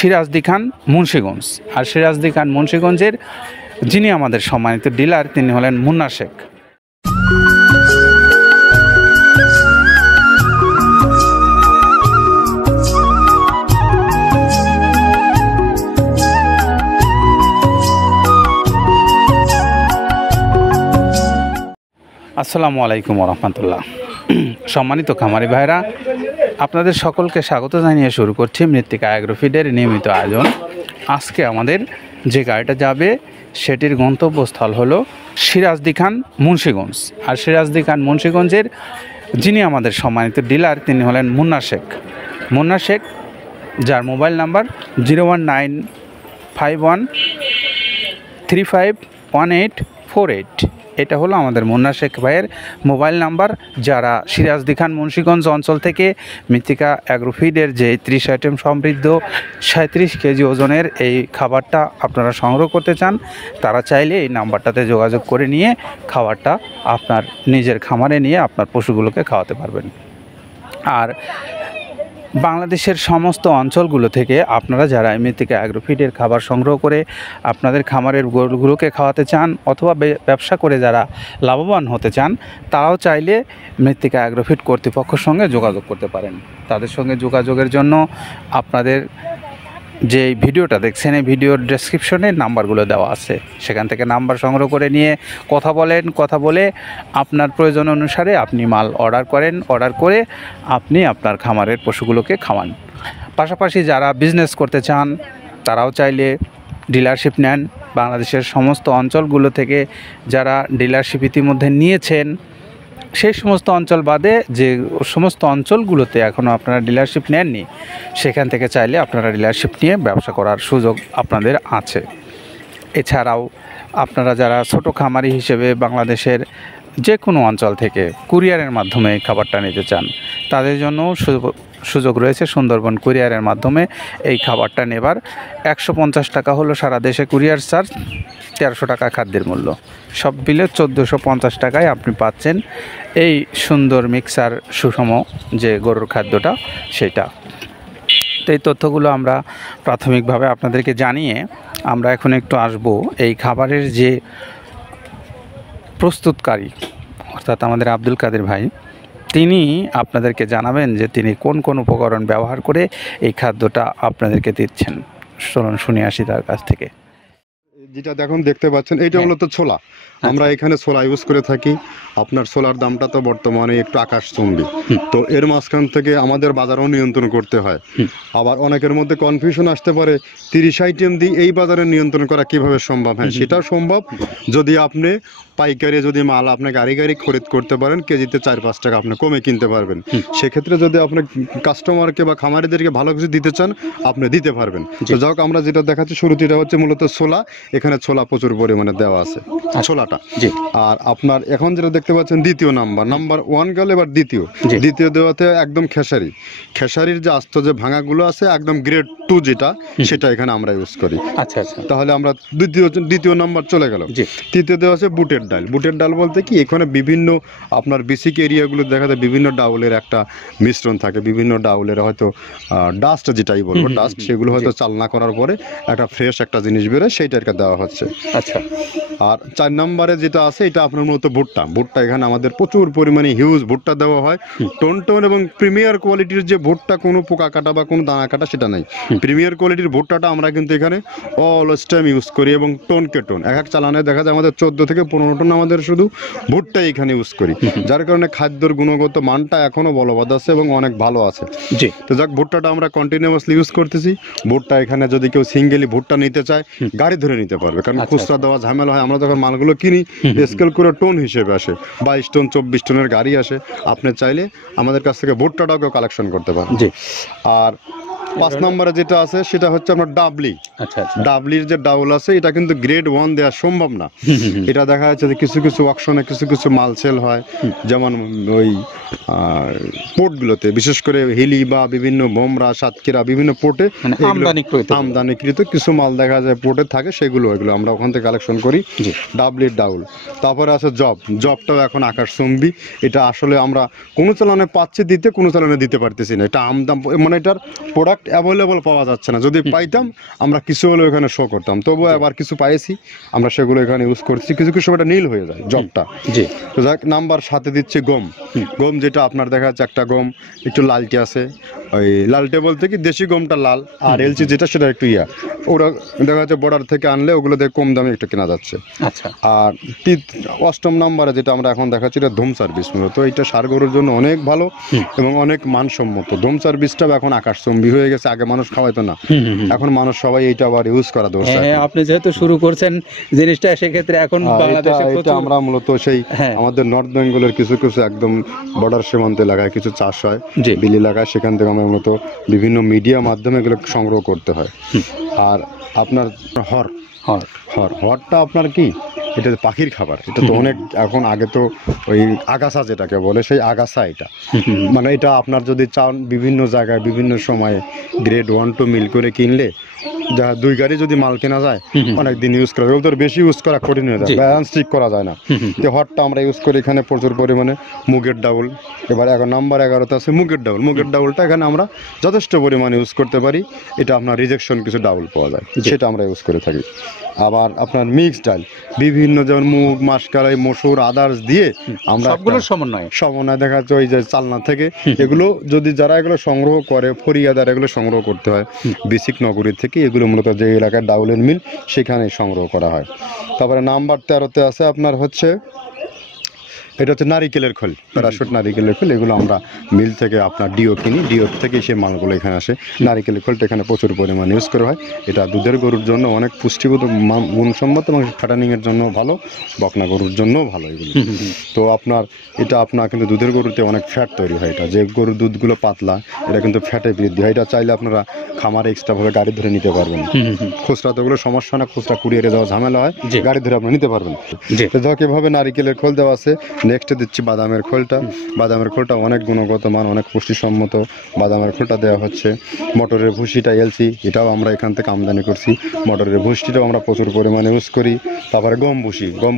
সিরাজদি খান মুন্সিগঞ্জ। আর সিরাজদি খান মুন্সিগঞ্জের যিনি আমাদের সম্মানিত ডিলার তিনি হলেন মুন্না শেখ। আসসালামু আলাইকুম রহমতুল্লাহ। সম্মানিত খামারি ভাইরা, আপনাদের সকলকে স্বাগত জানিয়ে শুরু করছি মৃত্তিকা অ্যাগ্রোফিডের নিয়মিত আয়োজন। আজকে আমাদের যে গাড়িটা যাবে সেটির গন্তব্যস্থল হলো সিরাজদি খান মুন্সিগঞ্জ। আর সিরাজদি খান মুন্সিগঞ্জের যিনি আমাদের সম্মানিত ডিলার তিনি হলেন মুন্না শেখ। মুন্না শেখ, যার মোবাইল নাম্বার 01951351848। এটা হলো আমাদের মুন্না শেখ ভাইয়ের মোবাইল নাম্বার। যারা সিরাজদি খান মুন্সিগঞ্জ অঞ্চল থেকে মৃত্তিকা অ্যাগ্রোফিডের যে 30 আইটেম সমৃদ্ধ 37 কেজি ওজনের এই খাবারটা আপনারা সংগ্রহ করতে চান, তারা চাইলে এই নাম্বারটাতে যোগাযোগ করে নিয়ে খাবারটা আপনার নিজের খামারে নিয়ে আপনার পশুগুলোকে খাওয়াতে পারবেন। আর বাংলাদেশের সমস্ত অঞ্চলগুলো থেকে আপনারা যারা মৃত্তিকা অ্যাগ্রোফিডের খাবার সংগ্রহ করে আপনাদের খামারের গরুগুলোকে খাওয়াতে চান অথবা ব্যবসা করে যারা লাভবান হতে চান, তারাও চাইলে মৃত্তিকা অ্যাগ্রোফিড কর্তৃপক্ষের সঙ্গে যোগাযোগ করতে পারেন। তাদের সঙ্গে যোগাযোগের জন্য আপনাদের যে ভিডিওটা দেখছেন এই ভিডিওর ডেসক্রিপশনে নাম্বারগুলো দেওয়া আছে, সেখান থেকে নাম্বার সংগ্রহ করে নিয়ে কথা বলেন। কথা বলে আপনার প্রয়োজন অনুসারে আপনি মাল অর্ডার করেন, অর্ডার করে আপনি আপনার খামারের পশুগুলোকে খাওয়ান। পাশাপাশি যারা বিজনেস করতে চান তারাও চাইলে ডিলারশিপ নেন। বাংলাদেশের সমস্ত অঞ্চলগুলো থেকে যারা ডিলারশিপ ইতিমধ্যে নিয়েছেন, সেই সমস্ত অঞ্চল বাদে যে সমস্ত অঞ্চলগুলোতে এখনও আপনারা ডিলারশিপ নেননি, সেখান থেকে চাইলে আপনারা ডিলারশিপ নিয়ে ব্যবসা করার সুযোগ আপনাদের আছে। এছাড়াও আপনারা যারা ছোট খামারি হিসেবে বাংলাদেশের যে কোনো অঞ্চল থেকে কুরিয়ারের মাধ্যমে খাবারটা নিতে চান, তাদের জন্যও সুযোগ রয়েছে। সুন্দরবন কুরিয়ারের মাধ্যমে এই খাবারটা নেবার 150 টাকা হলো সারা দেশে কুরিয়ার চার্জ, 1300 টাকা খাদ্যের মূল্য, সব মিলে 1450 টাকায় আপনি পাচ্ছেন এই সুন্দর মিক্সার সুষম যে গরুর খাদ্যটা সেটা। তো এই তথ্যগুলো আমরা প্রাথমিকভাবে আপনাদেরকে জানিয়ে আমরা এখন একটু আসব এই খাবারের যে প্রস্তুতকারী অর্থাৎ আমাদের আব্দুল কাদের ভাই, তিনি আপনাদেরকে জানাবেন যে তিনি কোন কোন উপকরণ ব্যবহার করে এই খাদ্যটা আপনাদেরকে দিচ্ছেন। চলুন শুনে আসি তার কাছ থেকে। যেটা দেখতে পাচ্ছেন এইটা হলো তো ছোলা। আমরা এখানে ছোলা ইউজ করে থাকি। আপনার ছোলার দামটা তো বর্তমানে একটু আকাশচুম্বী, তো এর মাঝখান থেকে আমাদের বাজারও নিয়ন্ত্রণ করতে হয়। আবার অনেকের মধ্যে কনফিউশন আসতে পারে 30 আইটেম দিয়ে এই বাজারে নিয়ন্ত্রণ করা কিভাবে সম্ভব। হ্যাঁ, সেটাও সম্ভব যদি আপনি পাইকারি যদি মাল আপনি গাড়ি খরিদ করতে পারেন, কেজিতে 4-5 টাকা আপনি কমে কিনতে পারবেন। সেক্ষেত্রে যদি আপনি কাস্টমারকে বা খামারিদেরকে ভালো কিছু দিতে চান, আপনি দিতে পারবেন। তো যাক, আমরা যেটা দেখাচ্ছি শুরুতে এটা হচ্ছে মূলত ছোলা। এখানে ছোলা প্রচুর পরিমাণে দেওয়া আছে ছোলাটা। আর আপনার এখন যেটা দেখতে পাচ্ছেন দ্বিতীয় নাম্বার 1 গেল, এবার দ্বিতীয় দেওয়াতে একদম খেসারির যে আস্ত যে ভাঙাগুলো আছে একদম গ্রেড 2 যেটা, সেটা এখানে আমরা ইউজ করি। আচ্ছা, তাহলে আমরা দ্বিতীয় নাম্বার চলে গেল। তৃতীয় দেওয়া আছে বুটের ডাল বলতে কি, এখানে বিভিন্ন আপনার বেসিক এরিয়াগুলো দেখা যায় বিভিন্ন ডাউলের একটা মিশ্রণ থাকে, বিভিন্ন ডাউলের হয়তো ডাস্ট যেটাই বলবো ডাস্ট, সেগুলো হয়তো চালনা করার পরে একটা ফ্রেশ একটা জিনিস বেরোয়, সেইটাকে দেওয়া হচ্ছে। আচ্ছা, আর 4 নম্বরে যেটা আছে এটা আপনার মূলত ভুট্টা। এখানে আমাদের প্রচুর পরিমাণে হিউজ ভুট্টা দেওয়া হয়। টোন এবং প্রিমিয়ার কোয়ালিটির যে ভুট্টা, কোনো পোকা কাটা বা কোনো দানা কাটা সেটা নাই। প্রিমিয়ার কোয়ালিটির ভুট্টাটা আমরা কিন্তু এখানে অলওয়েজ টাইম ইউজ করি, এবং টোনকে টোন এক চালানে দেখা যায় আমাদের 14 থেকে 15 টন আমাদের শুধু ভুট্টা এখানে ইউজ করি, যার কারণে খাদ্যর গুণগত মানটা এখনো বলবৎ আছে এবং অনেক ভালো আছে। তো যাক, ভুট্টাটা আমরা কন্টিনিউয়াসলি ইউজ করতেছি। ভুট্টা এখানে যদি কেউ সিঙ্গেলি ভুট্টা নিতে চায়, গাড়ি ধরে নিতে পারবে, কারণ খুচরা দেওয়া ঝামেলা হয়। আমরা যখন মালগুলো কিনি স্কেল করে টোন হিসেবে আসে, 22 টন 24 টনের গাড়ি আসে। আপনি চাইলে আমাদের কাছ থেকে ভুট্টাটাও কেউ কালেকশন করতে পারেন। আর 5 নম্বরে যেটা আছে সেটা হচ্ছে আপনার ডাবলি। ডাবলির যে ডাউল আছে এটা কিন্তু গ্রেড 1 দেওয়া সম্ভব না। এটা দেখা যাচ্ছে যে কিছু অকশনে কিছু মাল সেল হয়, যেমন ওই পোর্টগুলোতে, বিশেষ করে হিলি বা বিভিন্ন বোমরা, সাতক্ষীরা বিভিন্ন পোর্টে আমদানিকৃত কিছু মাল দেখা যায় পোর্টে থাকে, এগুলো আমরা ওখান থেকে কালেকশন করি। ডাবলির ডাউল। তারপরে আছে জবটাও এখন আকাশচুম্বী। এটা আসলে আমরা কোনো চালানে পাচ্ছি দিতে, কোনো চালানে দিতে পারতেছি না। এটা আমদাম, মানে এটার প্রোডাক্ট প্রোডাক্ট অ্যাভেলেবল পাওয়া যাচ্ছে না, যদি পাইতাম আমরা কিছু হলেও এখানে শো করতাম, তবুও আবার কিছু পাইছি আমরা সেগুলো এখানে ইউজ করছি, কিছু কিছু সময় নীল হয়ে যায় জবটা। জি। তো যাক, নাম্বার সাথে দিচ্ছে গম। গম যেটা আপনার দেখা যাচ্ছে একটা গম একটু লালটে আছে, ওই লালটে বলতে কি দেশি গমটা লাল, আর এলচি যেটা সেটা একটু ইয়া, ওরা দেখা যাচ্ছে বর্ডার থেকে আনলে ওগুলো দেখে কম দামে একটু কেনা যাচ্ছে। আচ্ছা। আর অষ্টম নাম্বারে যেটা আমরা এখন দেখাচ্ছি এটা ধুম সার্ভিস, মূলত এটা ষাঁড় গরুর জন্য অনেক ভালো এবং অনেক মানসম্মত। ধুম সার্ভিসটাও এখন আকাশচুম্বী হয়ে গেছে, আগে মানুষ খাওয়াইতো না, এখন মানুষ সবাই এইটা আবার ইউজ করা দরকার। হ্যাঁ, আপনি যেহেতু শুরু করছেন জিনিসটা, সেক্ষেত্রে এখন বাংলাদেশে এটা আমরা মূলত সেই আমাদের নর্থ বেঙ্গলের কিছু কিছু একদম বর্ডার সীমান্ত এলাকায় কিছু চাষ হয়, বিল এলাকায়, সেখান থেকে আমরা মূলত বিভিন্ন মিডিয়া মাধ্যমে এগুলো সংগ্রহ করতে হয়। আর আপনার হরটা আপনার কি, এটা পাখির খাবার, এটা তো অনেক এখন, আগে তো ওই আগাছা যেটাকে বলে সেই আগাছা, এটা মানে এটা আপনার যদি চান বিভিন্ন জায়গায় বিভিন্ন সময়ে গ্রেড 1 2 মিল করে কিনলে যা 2 গাড়ি যদি মাল কেনা যায় অনেক দিন ইউজ করা যায়, বেশি ইউজ করা কঠিন হয়ে যায়, ব্যালেন্স ঠিক করা যায় না। তো হটটা আমরা ইউজ করি এখানে প্রচুর পরিমাণে। মুগের ডাউল, এবার নাম্বার 11তে আছে মুগের ডাউল। মুগের ডাউলটা এখানে আমরা যথেষ্ট পরিমাণে ইউজ করতে পারি, এটা আপনার রিজেকশন কিছু ডাউল পাওয়া যায়, সেটা আমরা ইউজ করে থাকি। আবার আপনার মিক্স ডাল বিভিন্ন, যেমন মুগ, মাসকলাই, মসুর, আদার্স দিয়ে আমরা সবগুলোর সমন্বয় দেখা যাচ্ছে ওই যে চালনা থেকে, এগুলো যদি যারা এগুলো সংগ্রহ করে ফরিয়াদার এগুলো সংগ্রহ করতে হয় বেসিক নগরীর থেকে, এগুলো মূলত যে এলাকায় ডাউলের মিল সেখানে সংগ্রহ করা হয়। তারপরে নাম্বার 13তে আছে আপনার হচ্ছে, এটা হচ্ছে নারিকেলের খোল, প্যারাশুট নারিকেলের খোল, এগুলো আমরা মিল থেকে আপনার ডিও কিনি, ডিও থেকে সেই মালগুলো এখানে আসে। নারিকেলের খোলটা এখানে প্রচুর পরিমাণে ইউজ করা হয়, এটা দুধের গরুর জন্য অনেক পুষ্টিগত গুণসম্মত এবং ফ্যাটানিংয়ের জন্য ভালো, বকনা গরুর জন্যও ভালো এগুলো। তো আপনার এটা আপনার কিন্তু দুধের গরুতে অনেক ফ্যাট তৈরি হয়, এটা যে গরুর দুধগুলো পাতলা এটা কিন্তু ফ্যাটে বৃদ্ধি হয়, এটা চাইলে আপনারা খামারে এক্সট্রাভাবে গাড়ি ধরে নিতে পারবেন, খুচরা তো ওগুলো সমস্যা না, খুচরা কুরিয়ারে যাওয়া ঝামেলা হয়, গাড়ি ধরে আপনি নিতে পারবেন। তো এভাবে নারিকেলের খোল দেওয়া আছে। নেক্সটে দিচ্ছি বাদামের খোলটা। বাদামের খোলটা অনেক গুণগত মান, অনেক পুষ্টিসম্মত বাদামের খোলটা দেওয়া হচ্ছে। মটরের ভুসিটা এলসি, এটাও আমরা এখান থেকে আমদানি করছি, মটরের ভুসিটাও আমরা প্রচুর পরিমাণে ইউজ করি। তারপরে গম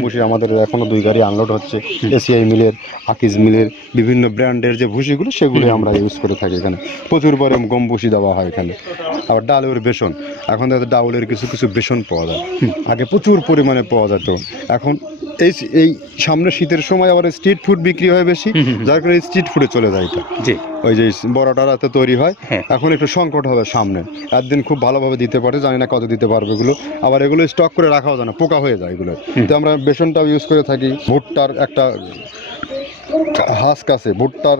ভুসি আমাদের এখনও 2 গাড়ি আনলোড হচ্ছে, এসিআই মিলের, আকিজ মিলের বিভিন্ন ব্র্যান্ডের যে ভুসিগুলো সেগুলো আমরা ইউজ করে থাকি এখানে, প্রচুর পরিমাণে গম ভুসি দেওয়া হয় এখানে। আবার ডালের বেসন, এখন ডাউলের কিছু কিছু বেসন পাওয়া যায়, আগে প্রচুর পরিমাণে পাওয়া যেত, এখন এই সামনে শীতের সময় আবার স্ট্রিট ফুড বিক্রি হয় বেশি, যার কারণে স্ট্রিট ফুডে চলে যায় এটা। ওই যে বড়টা রাতে তৈরি হয়, এখন একটু সংকট হবে সামনে, একদিন খুব ভালোভাবে দিতে পারে, জানি না কত দিতে পারবে এগুলো, আবার এগুলো স্টক করে রাখাও যায় না, পোকা হয়ে যায় এগুলো। তো আমরা বেসনটাও ইউজ করে থাকি। ভুট্টার একটা হাস্ক আছে, ভুট্টার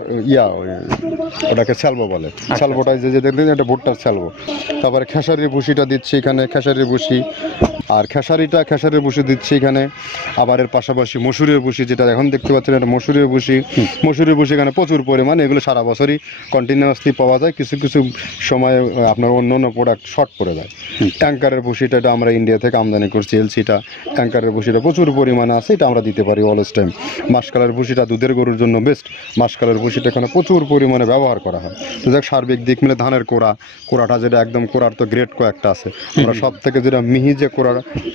ওটাকে স্যালবো বলে, স্যালবোটাই যে দেখলেন এটা ভুট্টার স্যালবো। তারপরে খেসারির ভুসিটা দিচ্ছি এখানে, খেসারির ভুসি, আর খেসারির ভুসি দিচ্ছি এখানে। আবার এর পাশাপাশি মসুরের ভুসি, যেটা এখন দেখতে পাচ্ছেন এটা মসুরের ভুসি এখানে প্রচুর পরিমাণে, এগুলো সারা বছরই কন্টিনিউয়াসলি পাওয়া যায়, কিছু কিছু সময় আপনার অন্য প্রোডাক্ট শর্ট পড়ে যায়। ট্যাঙ্কারের ভুসিটা এটা আমরা ইন্ডিয়া থেকে আমদানি করছি, এলসিটা ট্যাঙ্কারের ভুসিটা প্রচুর পরিমাণে আছে, এটা আমরা দিতে পারি অলওয়েজ টাইম। মাসকালের ভুসিটা দুধের গরুর জন্য বেস্ট, মাসকালের ভুসিটা এখানে প্রচুর পরিমাণে ব্যবহার করা হয়। তো যাক, সার্বিক দিক মিলে ধানের কোড়াটা যেটা একদম কোড়ার তো গ্রেড কয়েকটা আছে, আমরা সব থেকে যেটা মিহি যে কোড়া,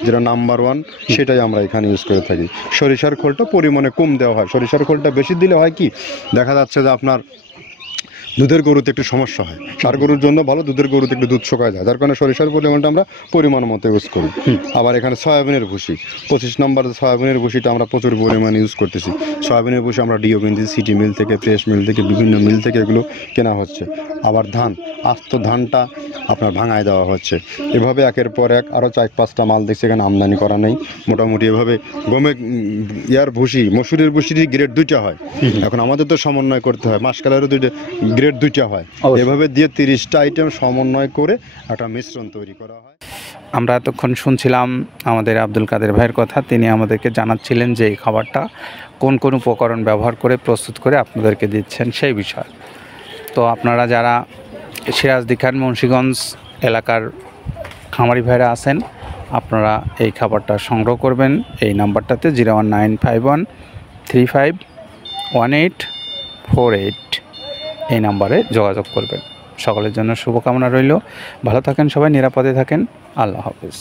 যেটা নাম্বার 1, সেটাই আমরা এখানে ইউজ করে থাকি। সরিষার খোলটা পরিমাণে কম দেওয়া হয়, সরিষার খোলটা বেশি দিলে হয় কি, দেখা যাচ্ছে যে আপনার দুধের গরুতে একটু সমস্যা হয়, ষাঁড় গরুর জন্য ভালো, দুধের গরুতে একটু দুধ শুকায় যায়, যার কারণে সরিষার পরিমাণটা আমরা পরিমাণ মতো ইউজ করি। আবার এখানে সয়াবিনের ভুসি, 25 নম্বর সয়াবিনের ভুসিটা আমরা প্রচুর পরিমাণে ইউজ করতেছি। সয়াবিনের ভুসি আমরা ডিও কিনতেছি সিটি মিল থেকে, ফ্রেশ মিল থেকে, বিভিন্ন মিল থেকে এগুলো কেনা হচ্ছে। আবার ধান, আস্ত ধানটা আপনার ভাঙায় দেওয়া হচ্ছে। এভাবে একের পর এক আরও 4-5টা মাল দেখছি এখানে আমদানি করা নেই। মোটামুটি এভাবে গমে ভুসি, মসুরের ভুসিরই গ্রেড 2টা হয়, এখন আমাদের তো সমন্বয় করতে হয়, মাসকালেরও গ্রেড 2টা হয়, এভাবে দিয়ে 30টা আইটেম সমন্বয় করে একটা মিশ্রণ তৈরি করা হয়। আমরা এতক্ষণ শুনছিলাম আমাদের আব্দুল কাদের ভাইয়ের কথা, তিনি আমাদেরকে জানাচ্ছিলেন যে এই খাবারটা কোন কোন উপকরণ ব্যবহার করে প্রস্তুত করে আপনাদেরকে দিচ্ছেন সেই বিষয়। তো আপনারা যারা সিরাজদি খান মুন্সিগঞ্জ এলাকার খামারি ভাইরা আছেন, আপনারা এই খাবারটা সংগ্রহ করবেন এই নাম্বারটাতে 01951351848 এই নাম্বারে যোগাযোগ করবেন। সকলের জন্য শুভকামনা রইল, ভালো থাকেন সবাই, নিরাপদে থাকেন, আল্লাহ হাফেজ।